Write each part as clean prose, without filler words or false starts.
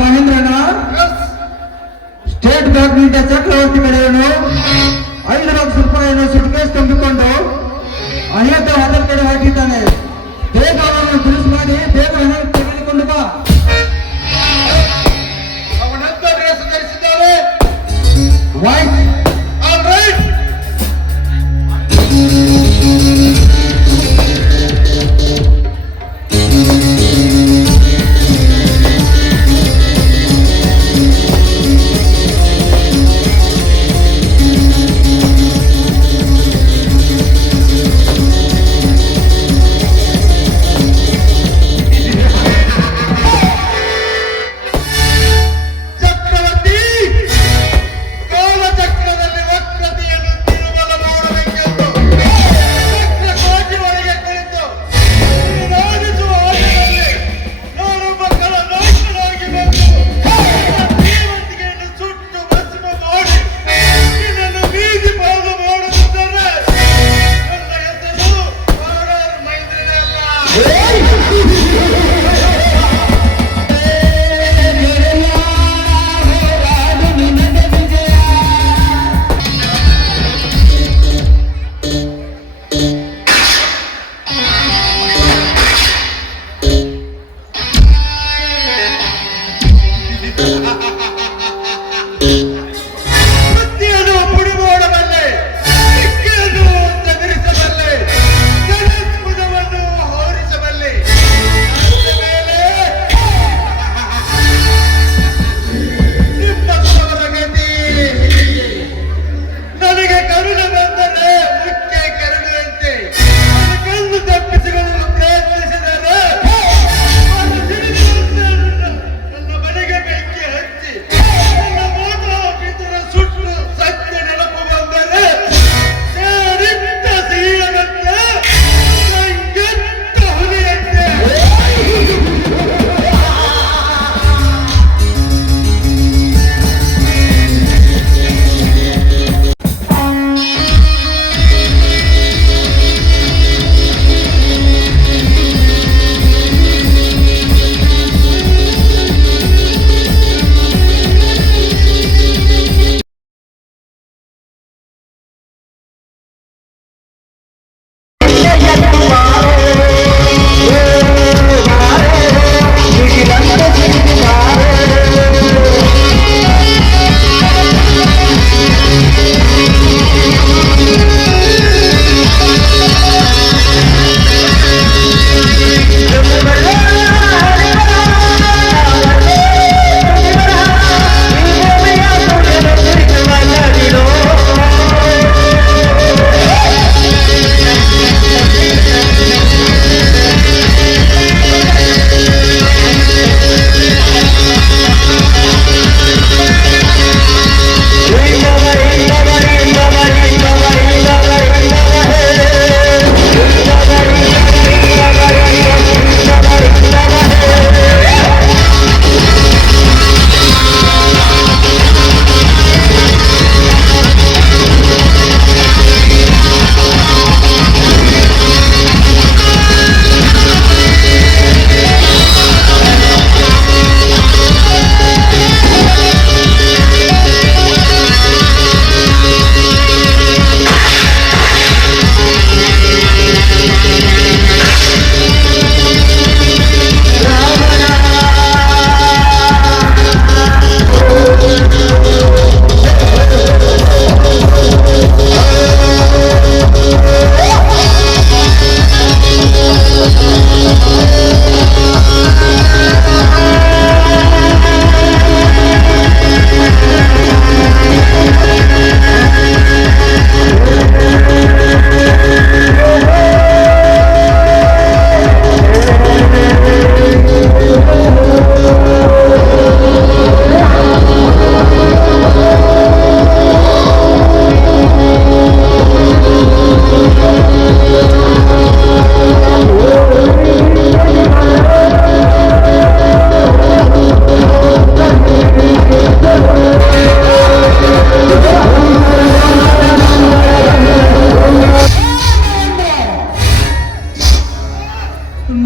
ಮಹೇಂದ್ರನ state ಬ್ಯಾಂಕ್ನಿಂದ ಚಕ್ರವರ್ತಿ ಕಡೆಯನ್ನು 5 ಲಕ್ಷ ರೂಪಾಯಿಯನ್ನು suitcase ತುಂಬಿಕೊಂಡು ಅನೇಕ ಅದರ ಕಡೆ ಹಾಕಿದ್ದಾನೆ. ಬೇಗ ಅವರನ್ನು ದುರುಸ್ ಮಾಡಿ ಬೇಗ ಹಣ ತೆಗೆದುಕೊಂಡು ಬಾ. ಅವನಂತ ಡ್ರೆಸ್ ಧರಿಸಿದ್ದಾನೆ. White all right. ಚಕ್ರವರ್ತಿ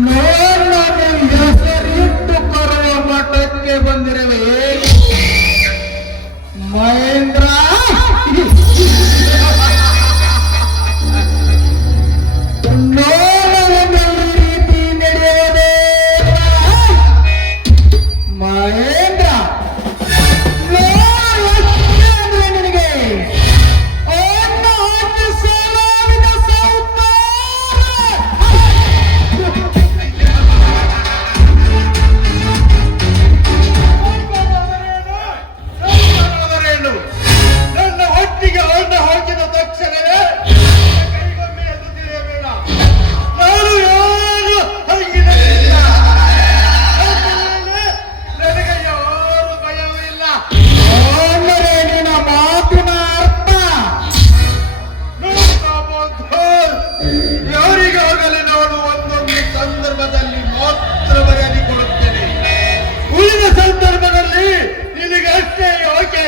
ನೋಡ ಹೆಸರಿಟ್ಟು ಕರುವ ಮಠಕ್ಕೆ ಬಂದಿರುವೆ ಮಹೇಂದ್ರ. ನೋಡಲು ರೀತಿ ನಡೆಯೋದೇ ಮಹೇಂದ್ರ. ಅಂದ್ರೆ ನಿನಗೆ ಸಾವಿನ ಅವರೇನು ನನ್ನ ಹೊಟ್ಟಿಗೆ ಅನ್ನ ಹಾಕಿದ ತಕ್ಷಣವೇ ಕೈಗೊಮ್ಮೆ ಎಂದು ತಿಳಿಯಬೇಡ. ನಾನು ಯಾರು ಹಂಗಿಲ್ಲ, ನನಗೆ ಯಾರು ಭಯವಿಲ್ಲ. ಅಂದರೆ ನಿನ್ನ ಮಾತಿನ ಅರ್ಥ ಯಾರಿಗಾಗಲೇ ನಾನು ಒಂದೊಂದು ಸಂದರ್ಭದಲ್ಲಿ ಮಾತ್ರ ಮರ್ಯಾದೆ ಕೊಡುತ್ತೇನೆ. ಉಳಿದ ಸಂದರ್ಭದಲ್ಲಿ ನಿನಗೆ ಅಷ್ಟೇ ಯಾಕೆ?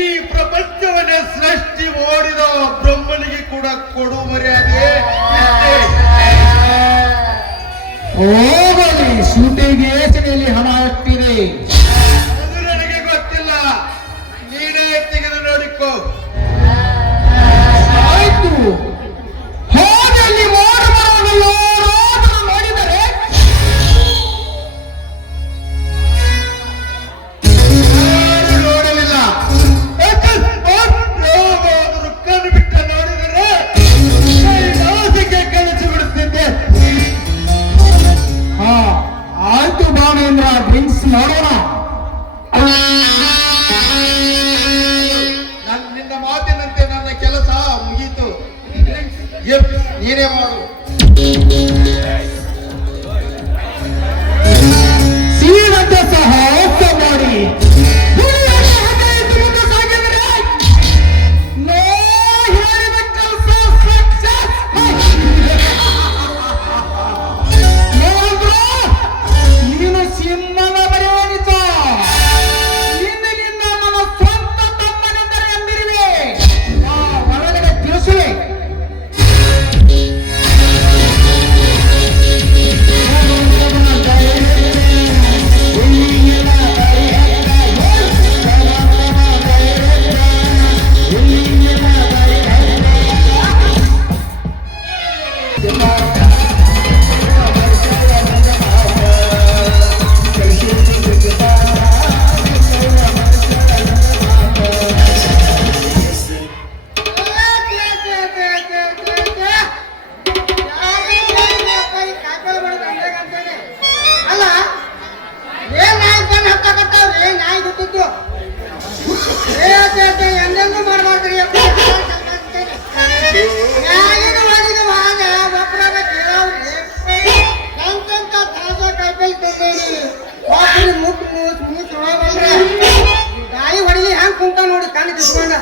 ಈ ಪ್ರಪಂಚವನ್ನೇ ಸೃಷ್ಟಿ ಮಾಡಿದ ಬ್ರಹ್ಮನಿಗೆ ಕೂಡ ಕೊಡು ಮರ್ಯಾದೆ ಇಷ್ಟೇ. ಹೋಗಲಿ, ಶೂಟಿಂಗ್ ಏಸಿನಲ್ಲಿ ಹಣ ಎಷ್ಟಿದೆ? ಅದು ನನಗೆ ಗೊತ್ತಿಲ್ಲ, ನೀನೇ ತೆಗೆದು ನೋಡಿಕೋ. ಆಯ್ತು, ಹೋಗಲಿ. ಮಾಡುವವನು ಯಾರಾದರೂ ನೋಡಿದರೆ ಯಾರು ನೋಡಲಿಲ್ಲ. ಯಾವಾದರೂ ಕಣ್ಣು ಬಿಟ್ಟ ನೋಡಿದರೆ ನಾಸಿಕೆ ಕಳಿಸಿ ಬಿಡುತ್ತಿದ್ದೆ. ಹಾ ಆಯ್ತು ಬಾಣೇಂದ್ರ, ಡ್ರಿಂಕ್ಸ್ ಮಾಡೋಣ. ನಿನ್ನ ಮಾತಿನಂತೆ ನನ್ನ ಕೆಲಸ ಮುಗೀತು. ನೀನೇ ಮಾಡು. ಸೀನಂತೆ ಸಹ ಮಾಡಿ ನೀನು ಸಿಂಹನ ಬರೆಯೋನಿತ ಇಂದಿನಿಂದ ನನ್ನ ಸ್ವಂತ ತಮ್ಮನೆಂದರೆ ಎಂದಿರುವೆ. ಹೊರಗಡೆ ತಿಳಿಸುವೆ. ಅಲ್ಲ ಏನ್ ನಾಯಿ ಬಂದು ಹತ್ತಾಕತ್ತಾವ್ರಿ ನಾಯಿ ಗೊತ್ತಿತ್ತು ಎಂದೆಂದು ಮಾಡ್ಬಾರ್ದ್ರಿ ನಾಯಿನ ಮಾಡಿದ ವಾದ ಒಬ್ಬರಾಗ ಕೇಳವ್ರಿ ಎಂತೆಂತ ತಾಜಾ ಕಾಯಿಪಲ್ಲೆ ತಂದೇನಿ ವಾಸನೆ ಮುಕ್ ಮೂಸ್ ಮೂಸ್ ಹೊಳವಲ್ರಿ ಗಾಳಿ ಹೊಡಿಲಿ ಹ್ಯಾಂಗ ಕುಂತ ನೋಡಿ ಕಣ್ಣು ತಿಸ್ಕೊಂಡ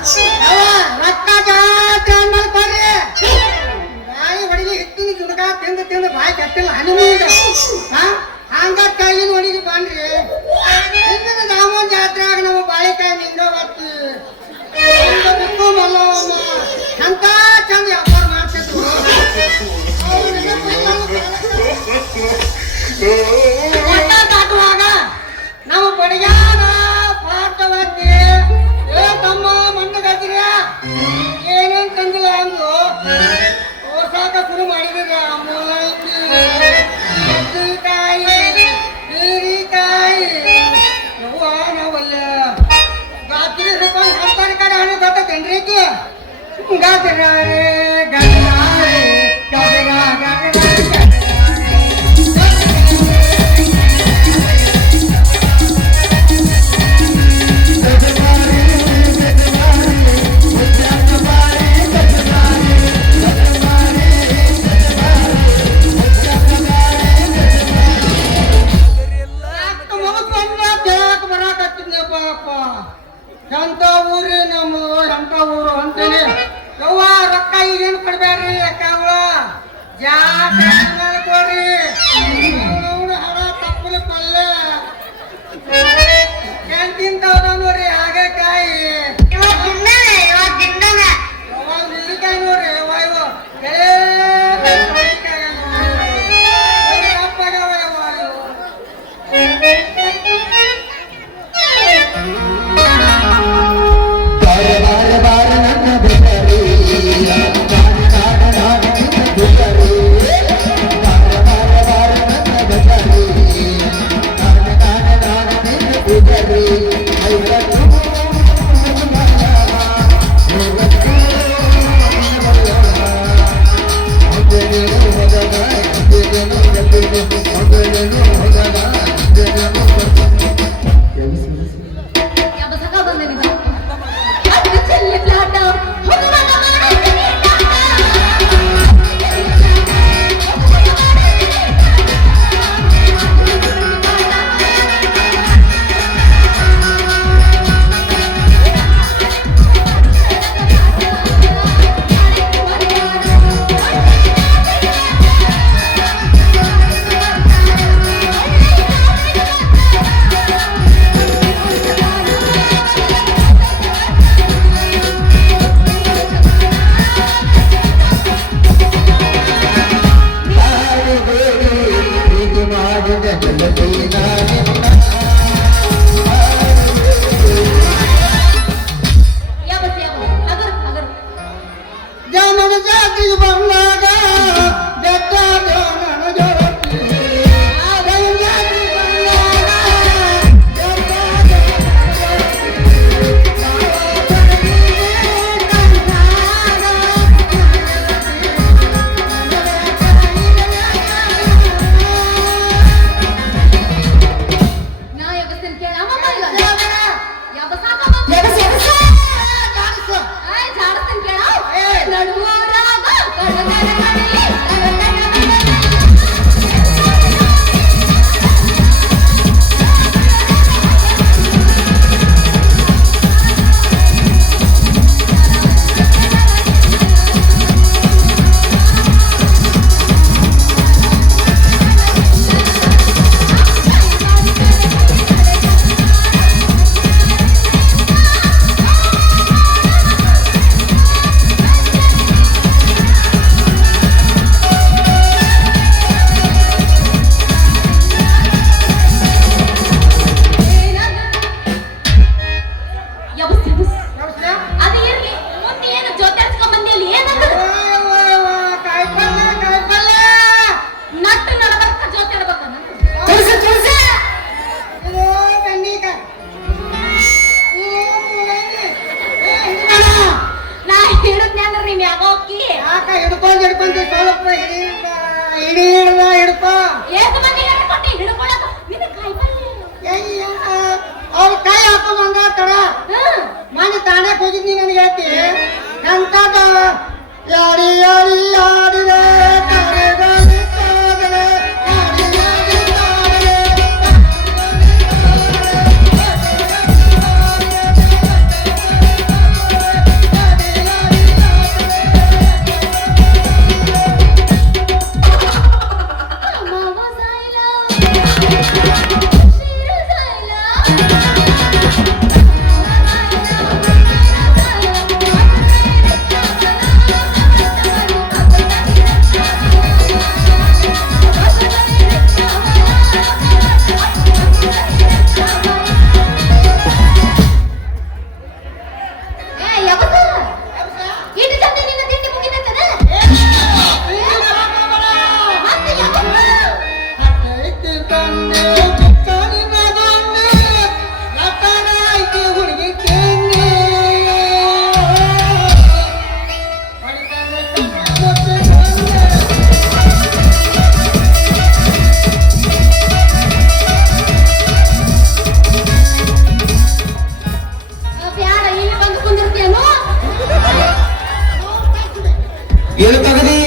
ಅವ ರೊಕ್ಕ ಜಾಸ್ತಿ ಅಂದ್ಮೇಲೆ ಬರ್ರಿ ಗಾಳಿ ಹೊಡಿಲಿ ಹಿಟ್ಟಿನ ಗಿಡಕ ತಿಂದು ತಿಂದು ಬಾಯಿ ಕಟ್ಟಿಲ್ಲ ಹನಿಮೂಗ ಹಂಗ ಕಾಯಿನ ಹೊಡಿಲಿ ಬನ್ರಿ ಹಿಂದಿನ ದಾಮೋದ ಜಾತ್ರೆಯಾಗ ನಮ್ಮ ಬಾಳೆಕಾಯಿ ನಿಂಗ ಬರ್ತಿ ಬಿಟ್ಟು ಮಲ್ಲವಮ್ಮ ಅಂತ ಚಂದ ವ್ಯಾಪಾರ ಮಾಡ್ತಿದ್ರು ದಾಟುವಾಗ ನಮ್ಮ ಬಡಿಯಾಗ ಪಾಠವತ್ತಿ ಏ ತಮ್ಮ ಮಣ್ಣು ಗಜ್ರಿಯ ಏನೇನ್ ತಂದಿಲ್ಲ ಅಂದು ಓಸಾಕ ಶುರು ಮಾಡಿದಿರ ಮೂಲಂಗಿ ಬದ್ನಿಕಾಯಿ ಹೀರಿಕಾಯಿ ಯವ್ವ ನಾವಲ್ಲ ಗಾತ್ರಿ ರೂಪಾಯಿ ಹತ್ತಾರು ಕಡೆ ಹಣ್ಣು ಗೊತ್ತೇನ್ರಿ ಗಜರಾರೆ ಗಜರಾರೆ ಗಜರಾ ಗಜರಾ ಎಂತ ಊರಿ ನಮ್ಮ ಎಂತ ಊರು ಅಂತೇನೆ ಯವ್ವ ರೊಕ್ಕ ಈಗ ಜಾಮನ ಜಾತಿ ಬಂದಾಗ ಬೆಟ್ಟಾದ ನನ್ನ ಜೋತಿ ಜಾತಿ ಹಿಡ್ಕೊಂಡು ಸ್ವಲ್ಪ ಹಿಡ್ಕೊ ಅವ್ರ ಕೈ ಹಾಕೋ ಮಂಗಾತರ ಮನೆ ತಾಣಕ್ಕೆ ಹೋಗಿದ್ನಿ ನನಗೆ ಹೇಳ್ತಿ ಎಂತದ ಯಾರಿ ಯಾರಿ ಯಾರಿದೆ ಕರೆಗಲಿ ಕಾದಲೆ ಯಾರಿ ಯಾರಿ ಕಾದಲೆ ಏನು ತಗದಿ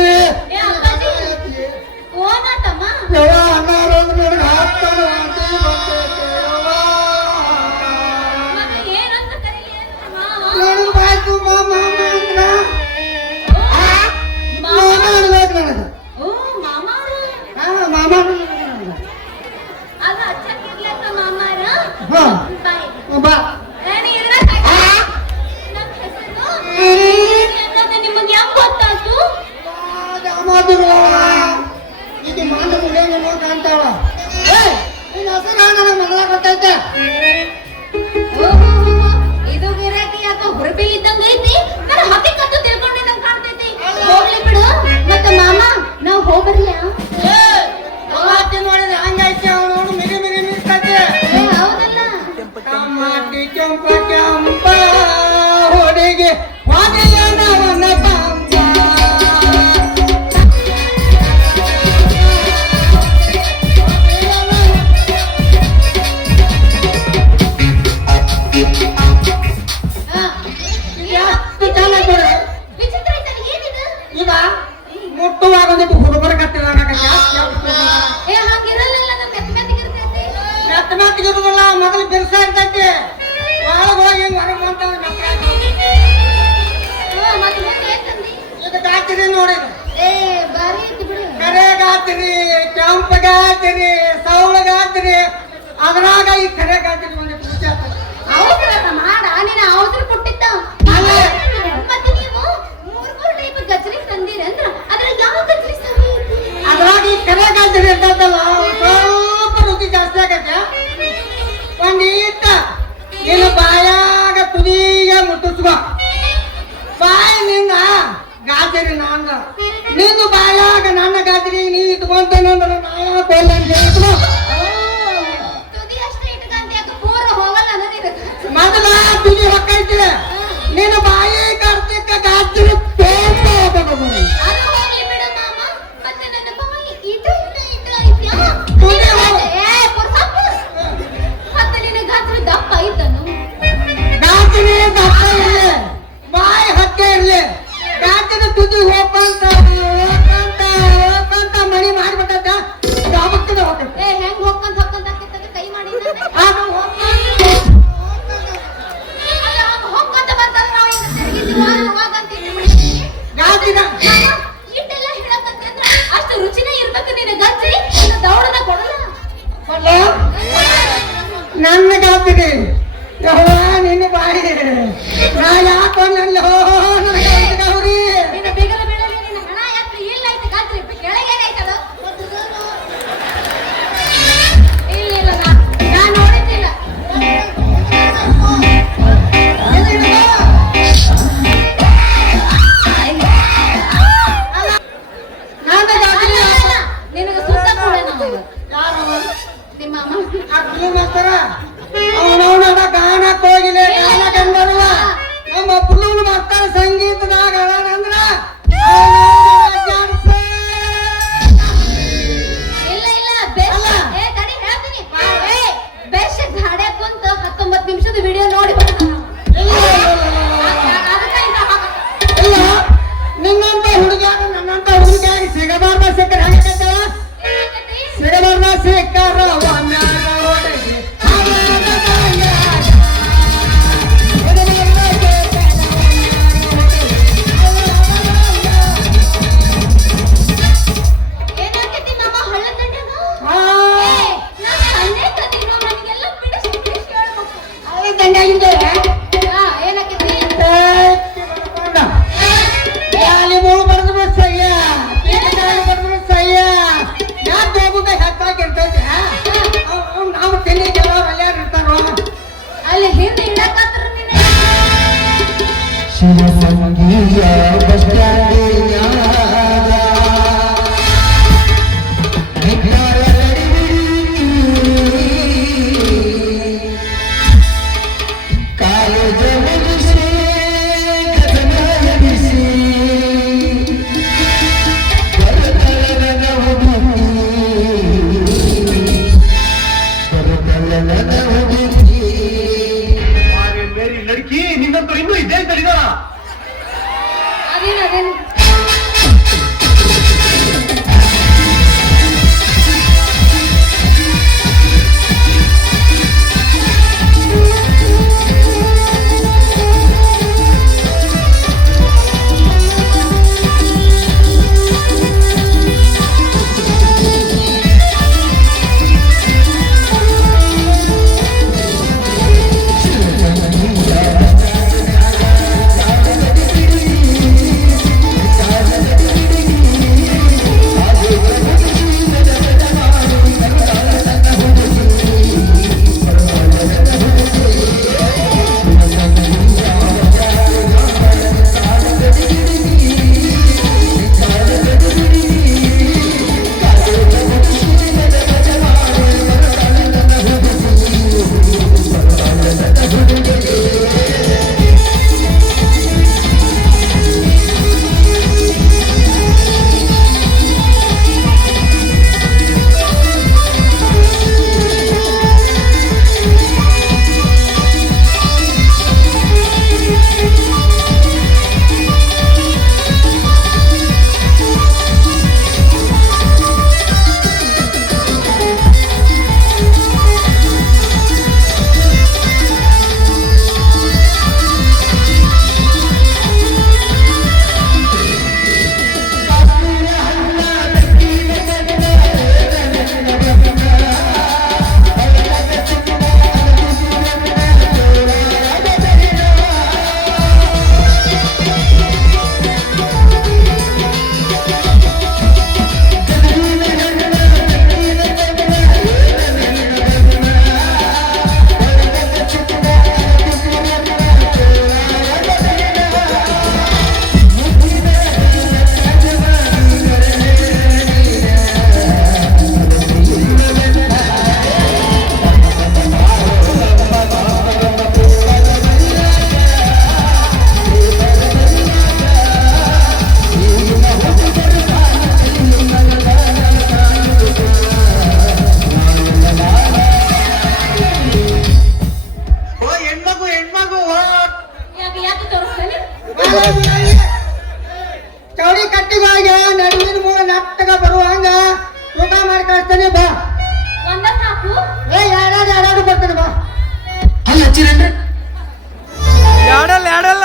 ಏ ಅಪ್ಪಾಜಿ ಓನಾತಮ್ಮ ಮಗ ಏನಂತ ಕರೀಲಿ ಅಂತ ಮಾವ ಓ ಮಾಮಾರು ಆಗ ಅಚ್ಚಕ್ಕಿರ್ಲಕ್ಕ ಮಾಮಾರ ಬಾಯ್ ಏನಿ ಇರ್ಬೇಕು ನಮ್ಮ ಹೆಸರು ನಿಮಗೆ ಹೆಂಗ್ ಗೊತ್ತಾಯ್ತು ಇದು ಮಾಂಡ ಮುಗಿಯೋ ಕಾಣ್ತಾವ ನಿನ್ನ ಹೆಸರು ನನಗೆ ಮೊದಲ ಗೊತ್ತೈತೆ ಇದು ಗಿರಾಕಿ ಯಾಕ ಹೊರಬಿಲ್ ಇದ್ದಂಗ ಐತಿ ನಾನು ಹಕ್ಕಿಕತ್ತು ತಿಳ್ಕೊಂಡಿದ್ದಂಗ ಕಾಣ್ತೈತಿ ಹೋಗ್ಲಿ ಬಿಡು ಮತ್ತೆ ಮಾಮ ನಾವು ಹೋಗ್ಬರ್ಲ ಅವತ್ತಿ ನೋಡಿದ್ರೆ ಹಂಗೈತೆ ಅವನು ನೋಡು ಮಿಗಿ ಮಿಗಿ ನಿಂತೈತೆ ಹೌದಲ್ಲ ಟಮಾಟಿ ಕೆಂಪ ಕೆಂಪ ಹೊಡಿಗೆ ಹೊಡೆಯನವನ ಪಂಪ ವಿಚಿತ್ರ ಐತಲ್ಲ ಏನಿದು ಈಗ ಮುಟ್ಟುವಾಗ ಒಂದಿಟ್ಟು ಹುಡುಗರ ಏ ಹಂಗಿರಲ್ಲ ನಮ್ಮ ಮೆತ್ತಗಿರ್ತೈತಿ ಮೆತ್ತಗಿರುದಿಲ್ಲ ಮೊದಲು ಬಿರ್ಸಾ ಇರ್ತೈತಿ ಒಳಗೆ ಹೋಗಿ ಹಿಂಗ್ ಹೊರಗೆ ಬಂತಂದ್ರೆ ಮತ್ತೆ ಮುಂದೆ ಏನ್ ತಂದಿ ಈಗ ಗಾತಿರಿ ನೋಡಿ ಏ ಬಾರಿ ಐತಿ ಬಿಡು ಕರೆ ಗಾತಿರಿ ಕೆಂಪ ಗಾತಿರಿ ಸೌಳ ಗಾತಿರಿ ಅದ್ರಾಗ ಈ ಕರೆ ಗಾತಿರಿ ಒಂದು ಪೂಜೆ ಆಗ್ತದೆ ಅವಸರ ಮಾಡ ನೀನು ಅವಸರ ಕೊಟ್ಟಿದ್ದ ಅಲ್ಲೇ. ಮತ್ತೆ ನೀವು ಮೂರ್ ಟೈಪ್ ಗಜ್ರಿ ತಂದಿರ ಅಂದ್ರ ಅದ್ರ ಯಾವ ಗಜ್ರಿ ಸರಿ ಐತಿ ಅದ್ರಾಗ ಈ ಕರೆ ಗಾತಿರಿ ಇರ್ತದಲ್ಲ ಸ್ವಲ್ಪ ರುಚಿ ಜಾಸ್ತಿ ಆಗತ್ತೆ ಒಂದೀಟ ನೀನು ಬಾಯಾಗ ತುದಿಯ ಮುಟ್ಟಿಸ್ಕೊ ಬಾಯಿ ನಿನ್ನ ಗಾತಿರಿ ನಂದ ನಿನ್ನ ಬಾಯಾಗ ನನ್ನ ಗಾತಿರಿ ನೀ ಇಟ್ಕೊಂತೇನಂದ್ರೆ ನಾಯ ಕೊಲ್ಲ ಅಂತ ಹೇಳ್ಕೊ ತುದಿ ಅಷ್ಟೇ ಇಟ್ಕಂತ ಯಾಕೆ ಪೂರ ಹೋಗಲ್ಲ ನನಗೆ ಮೊದಲ ತುದಿ ಹೊಕ್ಕೈತಿ ನಿನ್ನ ಬಾಯಿ ಕರ್ತಿಕ್ಕ ಗಾತಿರಿ ಪೇಂಟ ಅದು ಹೋಗ್ಲಿ ಬಿಡು ಮಾಮ ಮತ್ತೆ ನನ್ನ ಬಾಯಿ ಇದು ಐತ್ಯಾ ತುದಿ ಹೋಗು. ಏ ಪುರ್ಸಪ್ಪ ಮತ್ತೆ ನಿನ್ನ ಗಾತ್ರ ದಪ್ಪ ಐತನು ಗಾತಿರಿ ದಪ್ಪ ಇರ್ಲಿ ಬಾಯಿ ಹಕ್ಕೆ ಇರ್ಲಿ ಗಾತಿನ ತುದಿ ಹೋಗ್ಕಂತ ಮಣಿ ಮಾಡ್ಬಿಟ್ಟದ ಗಾಬಕ್ಕದ ಹೋಗ್ತೈತಿ ಏ ಹೆಂಗ್ ಹೊಕ್ಕಂತ ಹಾಕಿತ್ತದ ಕೈ ಮಾಡಿ ಅದು ಹೊಕ್ಕಂತ ಬಂತಲ್ಲ ನಾವು ಈಗ ತಿರುಗಿದ್ವಿ ಹೋಗಂತ ಇಟ್ಬಿಡ್ತೀವಿ ಗಾತಿನ ಇಟ್ಟೆಲ್ಲ ಹೇಳಕಂತಂದ್ರ ಅಷ್ಟು ರುಚಿನೇ ಇರ್ಬೇಕು ನಿನ್ನ ಗಜ್ಜಿ ದೌಡದ ಕೊಡಲ್ಲ ನನ್ನ ಗಾತಿರಿ ಯವ್ವ ನಿನ್ನ ಬಾಯಿ ನಾ ಯಾಕೋ ನನ್ನ ಗೌರಿ ನಿನ್ನ ಬಿಗಲ ಬಿಡಲಿ ನಿನ್ನ ಹಣ ಯಾಕೆ ಇಲ್ಲ ಐತೆ ಗಾತ್ರಿ ಕೆಳಗೆ ಏನಾಯ್ತದ ಇಲ್ಲ ನಾ ನೋಡಿದ್ದಿಲ್ಲ ನನ್ನ ಗಾತಿರಿ ನಿನಗೆ ಸುತ್ತ ಕೂಡ ನಿಮ್ಮ ಅಮ್ಮ ಅವನವನ ಗಾನಕ್ ಹೋಗಿಲ್ಲ ಗಾನ ಕಂಡರುವ ನಮ್ಮ ಪುಲ್ಲೂರು ಮಕ್ಕಳ ಸಂಗೀತದಾಗ ಅಂದ್ರ ಇಲ್ಲ ಇಲ್ಲ ಬೆಸ್ಟ್ ಏ ತಡಿ ಹೇಳ್ತೀನಿ ಏ ಬೆಸ್ಟ್ ಗಾಡ್ಯಾಗ ಕುಂತ 19 ನಿಮಿಷದ ವಿಡಿಯೋ ನೋಡಿ ಬರ್ತಾನ ಅದಕ್ಕೆ ಇಲ್ಲ ನಿನ್ನಂತ ಹುಡುಗಿಯಾಗ ನನ್ನಂತ ಹುಡುಗಿಯಾಗಿ ಸಿಗಬಾರ್ದ ಸಿಕ್ಕರೆ ಹೆಂಗ ಸಿಗಬಾರ್ದ ಸಿಕ್ಕರ ಏನಾಗ್ತೈತಿ ನಮ್ಮ ಹಳ್ಳ ದಂಡ್ಯಾಗ ಏ ನಾ ಸಣ್ಣೆ ಕದಿನೋ ನನಗೆಲ್ಲ ಬಿಡಿಸಿ ಬಿಡಿಸಿ ಹೇಳ್ಬೇಕು ಏನಾಗ್ತೈತಿ ಮೂರು ಬರೆದ್ರು ಸಯ್ಯ ಬರೆದ್ರು ಸಯ್ಯ ಯಾಕೆ ಹೋಗುದ ಹೆತ್ತಾಗಿರ್ತೈತೆ ನಾವು ತಿನ್ನಿ ಕೆಲವರು ಅಲ್ಯಾರು ಇರ್ತಾರೋ ಅಲ್ಲಿ ಹಿಂದೆ ಇಡಕತ್ರ ನೀನು ಶಿವಸಂಗೀಯ ಬರುತ್ತಲ್ಲ ಕರೆಕ್ಟ್ಗ ಬರುವಂಗ ಊಟ ಮಾಡಿ ಕಳಿಸ್ತೇನೆ ಬಾ. ಒಂದ ಸಾಕು ಏ ಎರಡು ಬರ್ತೇನೆ ಬಾ. ಅಲ್ಲ ಹಚ್ಚಿರೇನ್ರಿ ಎರಡಲ್ಲ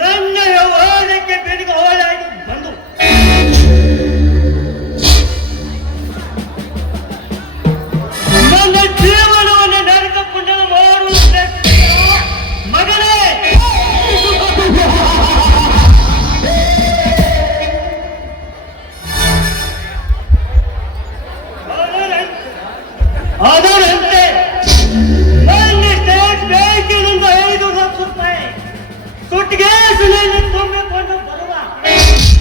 ನನ್ನ ವ್ಯವಹಾರಕ್ಕೆ ಬೆಳಗ್ಗೆ ಹೋಲಾಗಿ ಬಂದು ನನ್ನ ಜೀವನವನ್ನು ನರಕಕೊಂಡು ಮಾಡುವ ಮಗನೇ ಅದರಂತೆ ನನ್ನ ಸ್ಟೇಟ್ ಬ್ಯಾಂಕಿನಿಂದ 5 ಲಕ್ಷ ರೂಪಾಯಿ ಸುಟ್ಟಿಗೆಸುಗಳನ್ನು ತುಂಬಿಕೊಂಡು ಬರುವ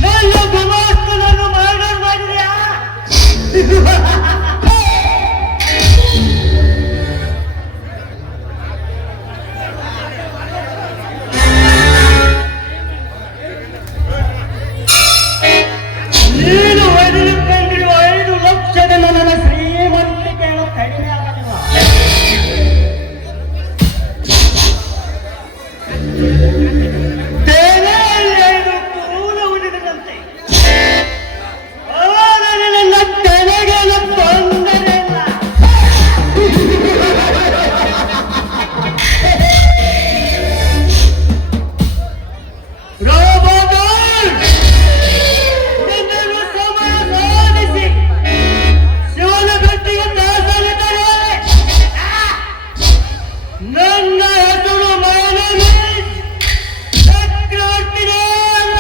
ನನ್ನ ಗುಮಾಸ್ತನನ್ನು ಮರ್ಡರ್ ಮಾಡಿದ್ಯಾ? ನೀನು ಹೊಡೆದುಕೊಂಡಿರುವ 5 ಲಕ್ಷದ ನನ್ನ ಶ್ರೀಮಂತಿಕೆಯನ್ನು ಕಡಿಮೆ ಆಗಲಿಲ್ಲ. ತೆನೆಯಲ್ಲಿ ಕೂಲ ಉಳಿದಂತೆ ಅವಾಗ ನನ್ನ ತೆನೆಗೆ ತೊಂದರೆ ಇಲ್ಲ. ನನ್ನನ್ನು ಸಮಾಧಾನಿಸಿ ಶಿವನ ಗಟ್ಟಿಗೆ ದಾಸಲಿದ್ದಾರೆ. ನನ್ನ ಹೆಸರು ಮಾನವಿ ಚಕ್ರವರ್ತಿನೇ ಅಲ್ಲ.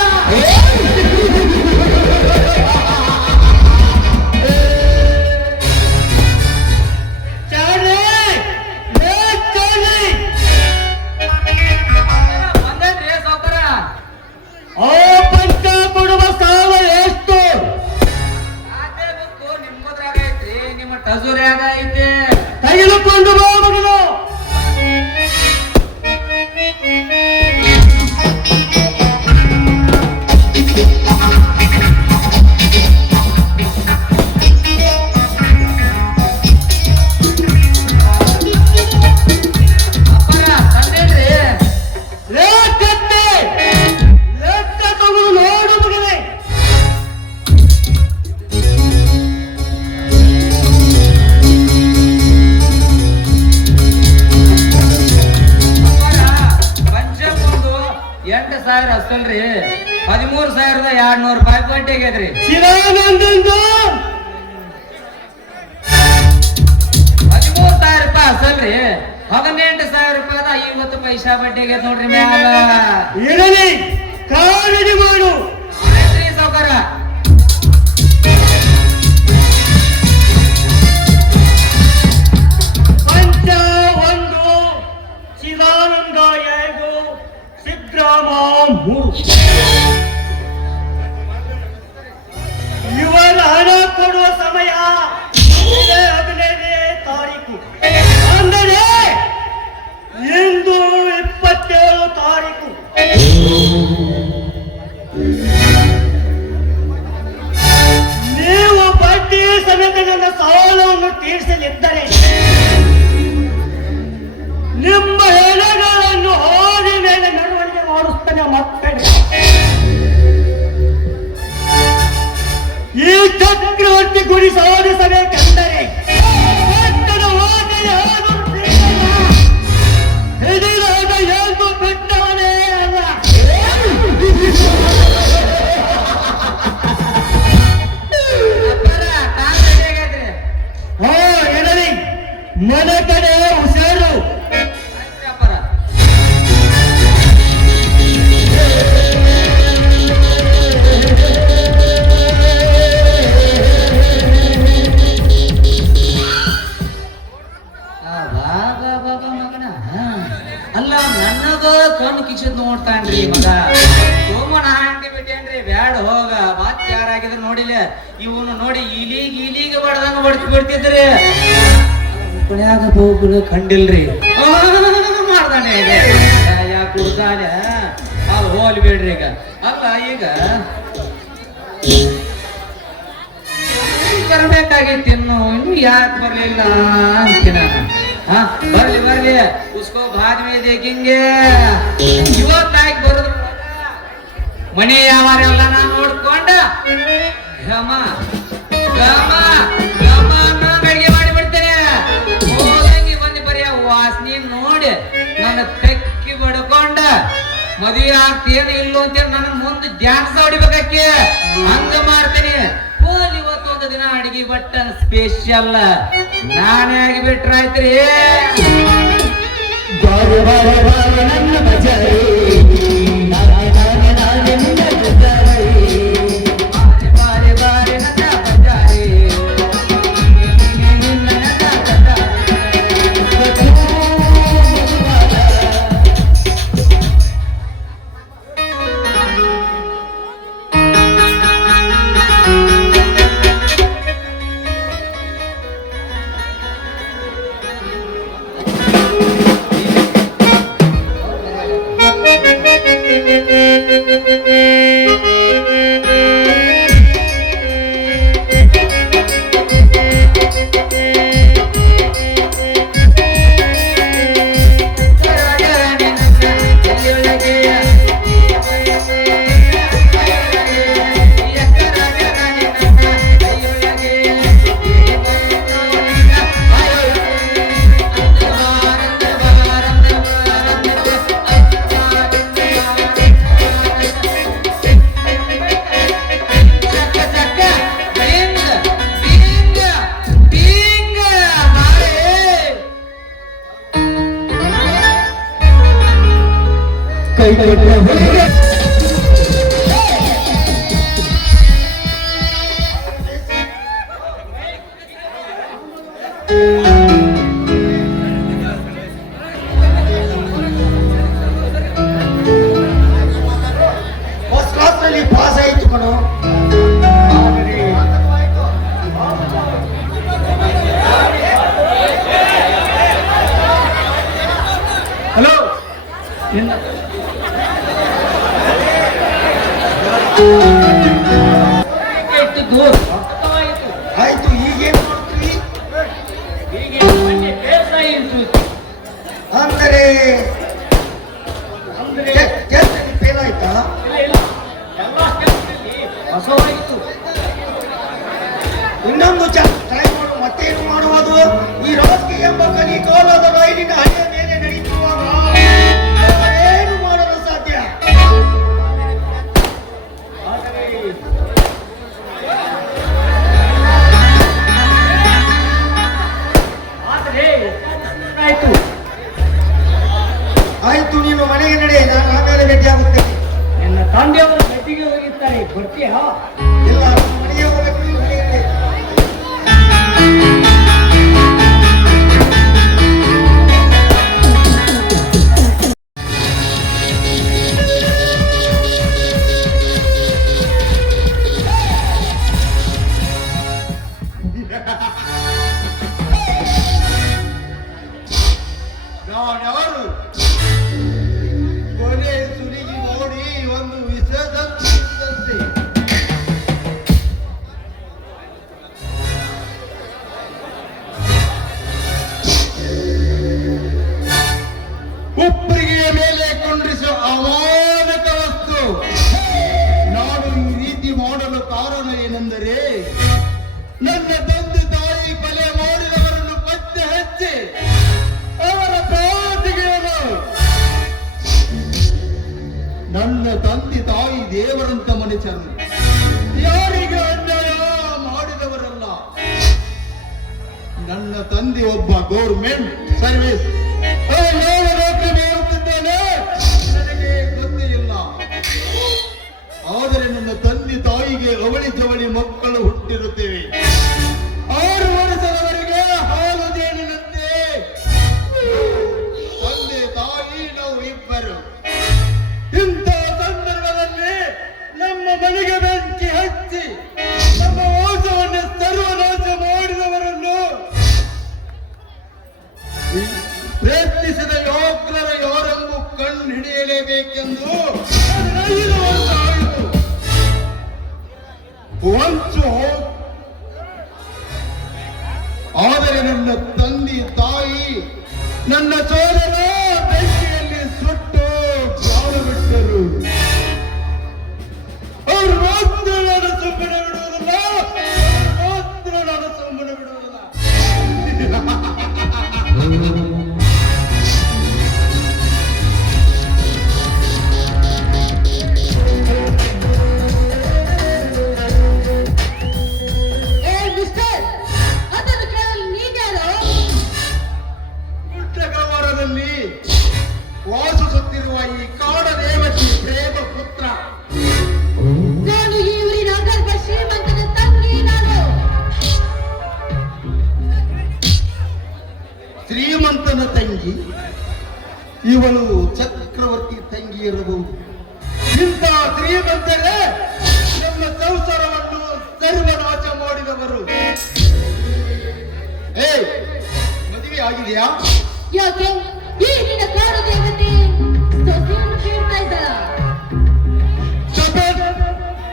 ಚಾರ್ಲಿ, ಏ ಚಾರ್ಲಿ, ಆ ಪಂಚ ಕೊಡುವ ಸಾವ ಎಷ್ಟು? ನಿಮ್ಮ ಟಜೂರ್ಯಾಗ ಐತೆ. ತೆಗೆದುಕೊಂಡು ಬಾ ಮಗನು. ಲೆಕ್ಕತ್ತೆ, ಲೆಕ್ಕ ತಗೊಂಡು ನೋಡು ಮಗನೇ. ಪಂಚಮುಂದು 8,000 ಅಷ್ಟಲ್ರಿ, 13,200 ರೂಪಾಯಿ ಬಡ್ಡಿ ಆಗೈತ್ರಿ. ಶಿವಾನಂದಂದು 13,000 ರೂಪಾಯಿ ಅಸಲ್ರಿ, 18,000 ರೂಪಾಯಿದ 50 ಪೈಸಾ ಬಡ್ಡಿ ಆಗೈತ್ ನೋಡ್ರಿ ಮ್ಯಾಲ. ಇರಲಿ, ಕಾಳಜಿ ಮಾಡು. ಆಯ್ತ್ರಿ ಸಾವ್ಕಾರ. ಪಂಚ 1, ಚಿದಾನಂದ 2, ಸಿದ್ರಾಮ 3. ಇವರ ಹಣ ಕೊಡುವ ಸಮಯ 15 ನನ್ನ ಮಕ್ಕಳು. ಈ ಚಕ್ರವರ್ತಿ ಗುರಿ ಸಾಧಿಸಬೇಕೆಂದರೆ ಪಟ್ಟಣ ಹೋಗಲಿ ಹಾಗೂ ಹಿಡಿದಾಗ ಎಂದು ಬಿಟ್ಟವನೇ ಅಲ್ಲ. ಹೋ ಇರಲಿ, ಮನೆ ಕಡೆ ಹುಷಾರು. ಅಲ್ಲ ನನಗ ಕಣ್ಣು ಕಿಸಿದ್ ನೋಡ್ತಾನ್ರಿ ಮಗ. ಸೋಮನ ಹಾಂಟಿ ಬಿಟ್ಟೇನ್ರಿ, ಬ್ಯಾಡ ಹೋಗ. ಮತ್ ಯಾರಾಗಿದ್ರು ನೋಡಿಲ್ಲ, ಇವನು ನೋಡಿ ಇಲಿಗ ಬಡ್ದಂಗ ಬಡ್ತಿ ಬಿಡ್ತಿದ್ರಿ. ಕುಣ್ಯಾಗ ಹೋಗ್ಬಿಡು ಕಂಡಿಲ್ರಿ ಮಾಡ್ದಾನೆ. ಯಾಕೆ ಕುಡ್ದಾನೆ ಅದು ಹೋಲಿ ಬಿಡ್ರಿ. ಈಗ ಅಲ್ಲ ಈಗ ಬರ್ಬೇಕಾಗಿತ್ತು, ಇನ್ನು ಯಾಕೆ ಬರ್ಲಿಲ್ಲ ಅಂತೀನಿ ನಾನು. ಹಾ ಬರ್ಲಿ ಬರ್ಲಿ, ಉಸ್ಕೋ ಬಾದ್ ಮೇ ದೇಖೆಂಗೆ. ಇವತ್ತಾಗಿ ಬರೋದ್ರ ಮನೆ ಯಾವಾರೆಲ್ಲ ನಾನು ನೋಡ್ಕೊಂಡ ಘಮ ಘಮ ಘಮ ಅನ್ನೋ ಅಡಿಗೆ ಮಾಡಿ ಬಿಡ್ತೇನೆ. ಹೋದಂಗಿ ಬಂದು ಬರೀ ವಾಸನೆ ನೋಡಿ ನನ್ನ ತೆಕ್ಕಿ ಬಡ್ಕೊಂಡ ಮದುವೆ ಆಗ್ತೇನು ಇಲ್ಲೋ ಅಂತೇಳಿ ನನ್ನ ಮುಂದೆ ಡ್ಯಾನ್ಸ್ ಹೊಡಿಬೇಕಾಕಿ ಹಂಗ ಮಾಡ್ತೇನೆ. ಹೋಲ್ ಇವತ್ತೊಂದು ದಿನ ಅಡಿಗೆ ಬಟ್ಟ ಸ್ಪೆಷಲ್ ನಾನೇ ಆಗಿ ಬಿಟ್ರಾಯ್ತ್ರಿ. ಬಾರೆ ಬಾರೆ ಬಾರೆ ನನ್ನ ಬಜಾರಿ, ಬಾರೆ ಬಾರೆ ನನ್ನ ಬಜಾರಿ. ಕೈ ಕೊಟ್ಟರೆ ಫಸ್ಟ್ ಕ್ಲಾಸ್ ನಲ್ಲಿ ಪಾಸ್ ಆಯ್ತು ಕಣೋ. ಹಲೋ ಆಯ್ತು, ಈಗೇನ್ ಮಾಡ್ತೀವಿ? ಅಂದರೆ ಫೇಲ್ ಆಯ್ತಾ? ಇನ್ನೊಂದು ಟ್ರೈ ಮಾಡು. ಮತ್ತೇನು ಮಾಡುವುದು? ಈ ರಾಜಕೀಯ ಎಂಬ ಕಲಿ ಕಾಲದ ರೈಲಿನ ಹಳೆಯ ಮೇಲೆ ನಡೀತಿರುವಾಗ ಏನು ಮಾಡಲು ಸಾಧ್ಯ? ಆಯ್ತು, ನೀನು ಮನೆಗೆ ನಡೆ, ನಾನು ಆಮೇಲೆ ಭೇಟಿಯಾಗುತ್ತೇನೆ. ನನ್ನ ತಂದೆಯವರು ಗದ್ದಿಗೆ ಹೋಗಿರ್ತಾರೆ, ಬರ್ತೀಯಾ? ಇಲ್ಲ, ಮನೆಗೆ ಹೋಗಬೇಕು, ನೀನು ಮನೆಗೆ ನಡೆ. ನಾವ್ಯಾರು ಕೊನೆ ಸುಲಿಗಿ ನೋಡಿ ಒಂದು ವಿಸರ್ಜನೆ ಉಪ್ಪರಿಗೆಯ ಮೇಲೆ ಕೊಂಡ್ರಿಸುವ ಅವಾದಕ ದೇವರಂತ ಮನುಷ್ಯರು, ಯಾರಿಗೆ ಅನ್ಯಾಯ ಮಾಡಿದವರಲ್ಲ. ನನ್ನ ತಂದೆ ಒಬ್ಬ ಗೌರ್ಮೆಂಟ್ ಸರ್ವಿಸ್, ಯಾವ ನೌಕರಿ ಮಾಡುತ್ತಿದ್ದಾನೆ ನನಗೆ ಗೊತ್ತೇ ಇಲ್ಲ. ಆದರೆ ನನ್ನ ತಂದೆ ತಾಯಿಗೆ ಅವಳಿ ಜವಳಿ ಮಕ್ಕಳು ಹುಟ್ಟಿರುತ್ತೇವೆ. 6 ವರ್ಷದವರೆಗೆ ಹಾಲು ಜೇನಿನಂತೆ ತಂದೆ ತಾಯಿ ನಾವು ಇಬ್ಬರು. ಇಂಥ ಸಂದರ್ಭದಲ್ಲಿ ನಮ್ಮ ಮನೆಗೆ ಬೆಂಕಿ ಹಚ್ಚಿ ನಮ್ಮ ವಂಶವನ್ನು ಸರ್ವನಾಶ ಮಾಡಿದವರನ್ನು ಪ್ರಯತ್ನಿಸಿದ ಯೋಗ್ಯರ ಯಾರೆಂದು ಕಂಡು ಹಿಡಿಯಲೇಬೇಕೆಂದು 5 ವರ್ಷ ಆಯಿತು. ಆದರೆ ನನ್ನ ತಂದೆ ತಾಯಿ ನನ್ನ ಸೋದರ ಬೆಂಕಿಯಲ್ಲಿ ಸುಟ್ಟು ಪ್ರಾಣ ಬಿಟ್ಟರು. ಅವರು ಮಾತ್ರ ನಾನು ಸುಮ್ಮನೆ ಬಿಡುವುದಿಲ್ಲ, ಮಾತ್ರ ನಾನು ಸುಮ್ಮನೆ ಬಿಡುವುದಿಲ್ಲ. ಚಕ್ರವಾರದಲ್ಲಿ ವಾಸಿಸುತ್ತಿರುವ ಈ ಕಾಡ ದೇವತೆ ಪ್ರೇಮ ಪುತ್ರ. ನಾನು ಈ ಊರಿನ ಗರ್ಭ ಶ್ರೀಮಂತನ ತಂಗಿ. ನಾನು ಶ್ರೀಮಂತನ ತಂಗಿ, ಇವಳು ಚಕ್ರವರ್ತಿ ತಂಗಿ ಇರಬಹುದು. ಇಂಥ ಶ್ರೀಮಂತರೇ ನಮ್ಮ ಸಂಸಾರವನ್ನು ಸರ್ವನಾಶ ಮಾಡಿದವರು. ಮದುವೆ ಆಗಿದೆಯಾ? ಯಾಕೆ ಈ ನಿನ್ನ ಕಾಡ ದೇವತೆ ಸೊಸೆಯನ್ನು ಕೇಳ್ತಾ ಇದ್ದಾಳ?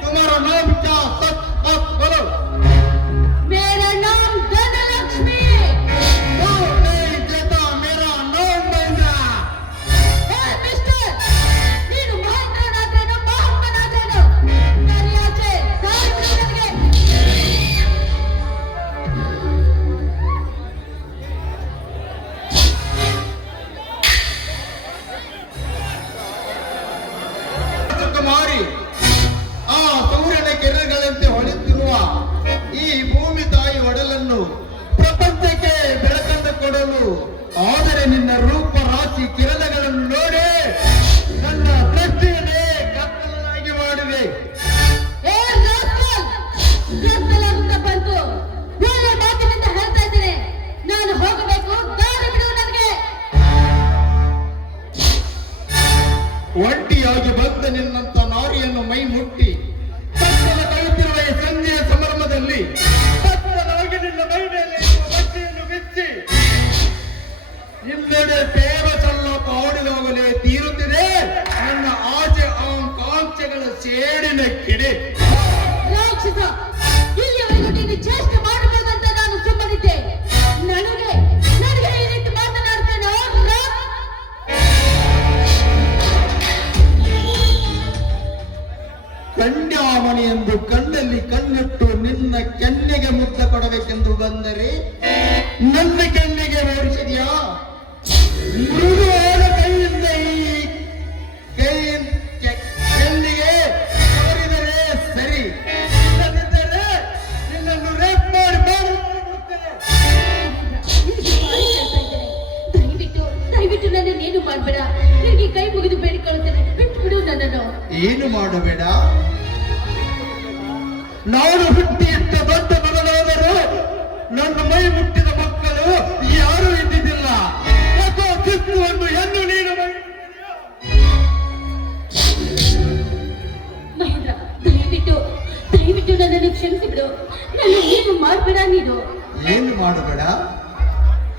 तुम्हारा नाम क्या? सच बात बोलो. मेरा नाम धनलक्ष्मी. वो नहीं देता, मेरा नाम महेंद्र. ಮಿಸ್ಟರ್, ನೀನು ಮಹೇಂದ್ರನಾದ್ರೇನು ಮಹಾತ್ಮನಾದ್ರೇನು ನಾನು ಆಚೆ ಸಾರಿ ಬಿಡು ನನಗೆ. ಕುಮಾರಿ, ಆ ಸೂರ್ಯನ ಕಿರಣಗಳಂತೆ ಹೊಳೆಯುತ್ತಿರುವ ಈ ಭೂಮಿ ತಾಯಿ ಒಡಲನ್ನು ಪ್ರಪಂಚಕ್ಕೆ ಬೆಳಕನ್ನು ಕೊಡಲು, ಆದರೆ ನಿನ್ನ ರೂಪ ರಾಶಿ ಕಿರಣಗಳನ್ನು ನೋಡಿ ನನ್ನ ದೃಷ್ಟಿಯನ್ನೇ ಕತ್ತಲನ್ನಾಗಿ ಮಾಡಿದೆ. ಏ ರಾಸ್ಕಲ್, ಕತ್ತಲಾಗುತ್ತಾ ಬಂತು. ಒಳ್ಳೆ ಮಾತಿನಿಂದ ಹೇಳ್ತಾ ಇದ್ದೇನೆ, ನಾನು ಹೋಗಬೇಕು, ದಾರಿ ಬಿಡು ನನಗೆ. ಒಂಟಿಯಾಗಿ ಬಂದ ನಿನ್ನಂತ ನಾರಿಯನ್ನು ಮೈ ಮುಟ್ಟಿ ಕತ್ತಲ ಕಳೆದಿರುವ ಈ ಸಂಜೆಯ ಸಂಭ್ರಮದಲ್ಲಿ ಕತ್ತಲವಾಗಿ ನಿನ್ನ ಮೈ ಮೇಲೆ ಬಟ್ಟೆಯನ್ನು ಬಿಚ್ಚಿ ಹಿಂದೆಡೆ ಪ್ರೇಮ ಸಲ್ಲೋಪ ಓಡಿದವಾಗಲೇ ತೀರುತ್ತಿದೆ ನನ್ನ ಆಸೆ ಆಕಾಂಕ್ಷೆಗಳ ಸೇಡಿನ ಕಿಡೆ. ರಾಕ್ಷಸ, ಇಲ್ಲಿಯವರೆಗೂ ನೀನು ಚೇಷ್ಟೆ ಮಾಡಬೇಕಂತ ನಾನು ಸುಮ್ಮನಿದ್ದೆ. ನನಗೆ ನನಗೆ ಈ ರೀತಿ ಮಾತನಾಡ್ತೇನೆ. ಕನ್ಯಾಮಣಿ ಎಂದು ಕಣ್ಣಲ್ಲಿ ಕಣ್ಣಿಟ್ಟು ನಿನ್ನ ಕೆನ್ನೆಗೆ ಮುದ್ದ ಕೊಡಬೇಕೆಂದು ಬಂದರೆ ನನ್ನ ಕೆನ್ನೆಗೆ ಓಡಿಸಿದ್ಯಾ? ಮೃದುವಾದ ಕೈಯಿಂದ ಈ ಕೆನ್ನೆಗೆ ತೋರಿದರೆ ಸರಿ, ಇಲ್ಲದಿದ್ದರೆ ನಿನ್ನನ್ನು ರೇಪ್ ಮಾಡಿ ಮಾಡುತ್ತೇನೆ. ದಯವಿಟ್ಟು ನನ್ನನ್ನೇನು ಮಾಡಬೇಡ. ನಿನಗೆ ಕೈ ಮುಗಿದು ಬೇಡಿಕೊಳ್ಳುತ್ತೇನೆ, ಬಿಟ್ಟು ಬಿಡು ನನ್ನನ್ನು. ಏನು ಮಾಡಬೇಡ? ನಾನು ಹುಟ್ಟಿ ಇಷ್ಟ ದೊಡ್ಡ ಮಗನಾದರೂ ನನ್ನ ಮೈ ಮುಟ್ಟಿದ ಮಕ್ಕಳು ಯಾರೂ ಇದ್ದಿದ್ದಿಲ್ಲ. ಶಿಸ್ತುವನ್ನು ಹೆಣ್ಣು ನೀನು ಮಹೇಂದ್ರ, ದಯವಿಟ್ಟು ನನ್ನನ್ನು ಕ್ಷಮಿಸಿ ಬಿಡು. ನನ್ನ ಏನು ಮಾಡಬೇಡ ನೀನು. ಏನು ಮಾಡಬೇಡ?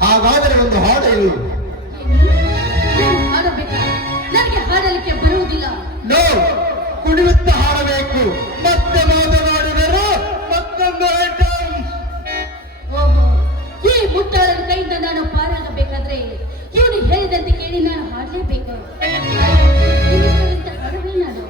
ಹಾಗಾದರೆ ಒಂದು ಹಾಡು ಹೇಳು. ನಾನು ಹಾಡಬೇಕಾ? ನನಗೆ ಹಾಡಲಿಕ್ಕೆ ಬರುವುದಿಲ್ಲ. ನೋ, ಕುಣಿಯುತ್ತ ಹಾಡಬೇಕು. ಮತ್ತೆ ಮಾತನಾಡಿದರು ಮತ್ತೊಂದು ಐಟಮ್. ಓಹೋ, ಈ ಮುಟ್ಟಾಳನ ಕೈಯಿಂದ ನಾನು ಪಾರಾಗಬೇಕಾದ್ರೆ ಇವನು ಹೇಳಿದಂತೆ ಕೇಳಿ ನಾನು ಹಾಡಲೇಬೇಕು. ಹಾಡಬೇ ನಾನು.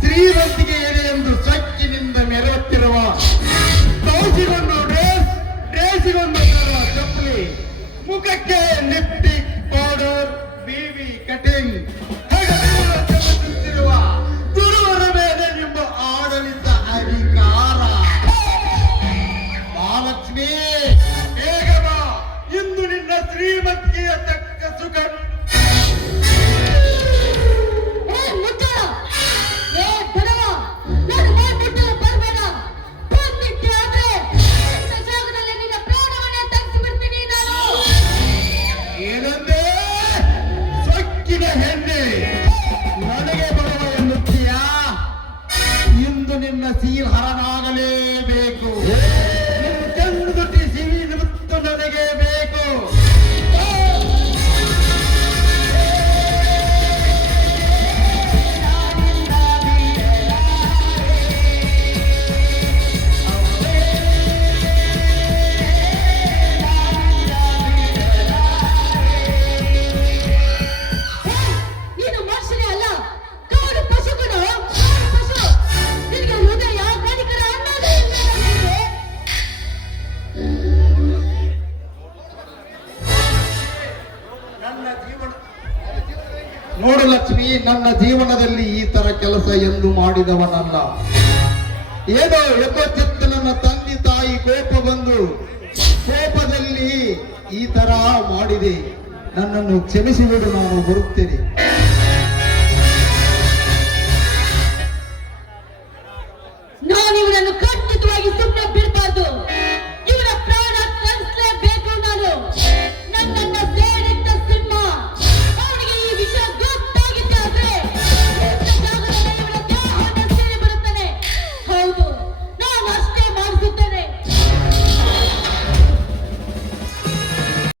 ಶ್ರೀಮಂತಿಗೆ ಇದೆ ಎಂದು ಸೊಕ್ಕಿನಿಂದ ಮೆರೆಯುತ್ತಿರುವ ದೋಷಿಗೊಂದು ಡ್ರೇಸಿಗೊಂದು ಚಪ್ಪಲಿ, ಮುಖಕ್ಕೆ ಲಿಪ್ಟಿಕ್ ಪೌಡರ್, ಬಿವಿ ಕಟಿಂಗ್ ಚಲಿಸುತ್ತಿರುವ ಗುರುವರ ಮೇಲೆ ನಿಮ್ಮ ಆಡಳಿತ ಅಧಿಕಾರ. ಮಹಾಲಕ್ಷ್ಮಿ ಬೇಗ ಬಾ, ಇಂದು ನಿನ್ನ ಶ್ರೀಮಂತಿಗೆಯ ತಕ್ಕ ಸುಖ. ಏನಂದೆ? ಸೊಕ್ಕಿನ ಹೆಣ್ಣೆ, ನನಗೆ ಬರುವ ಎನ್ನುತ್ತೀಯಾ? ಇಂದು ನಿನ್ನ ಹರನಾಗಲೇಬೇಕು. ನಿನ್ನ ಚಂದುಟಿ ಸಿಹಿ ಮುತ್ತು ನನಗೆ ಬೇಕು. ನೀನು ಮನುಷ್ಯನೇ ಅಲ್ಲ, ಕಾಡು ಪಶುಗಳು, ಕಾಡು ಪಶು. ನಿನಗೆ ಹೃದಯ ಕನಿಕರ ಅನ್ನೋದೇ ಇಲ್ಲ ನನಗೆ. ನನ್ನ ಜೀವನ ನೋಡು ಲಕ್ಷ್ಮಿ, ನನ್ನ ಜೀವನದಲ್ಲಿ ಈ ತರ ಕೆಲಸ ಎಂದು ಮಾಡಿದವನಲ್ಲ. ಏನೋ ಚಿತ್ತ ನನ್ನ ತಂದೆ ತಾಯಿ ಕೋಪ ಬಂದು ಕೋಪದಲ್ಲಿ ಈ ತರ ಮಾಡಿದೆ. ನನ್ನನ್ನು ಕ್ಷಮಿಸಿಬಿಡು, ನಾನು ಬರುತ್ತೇನೆ.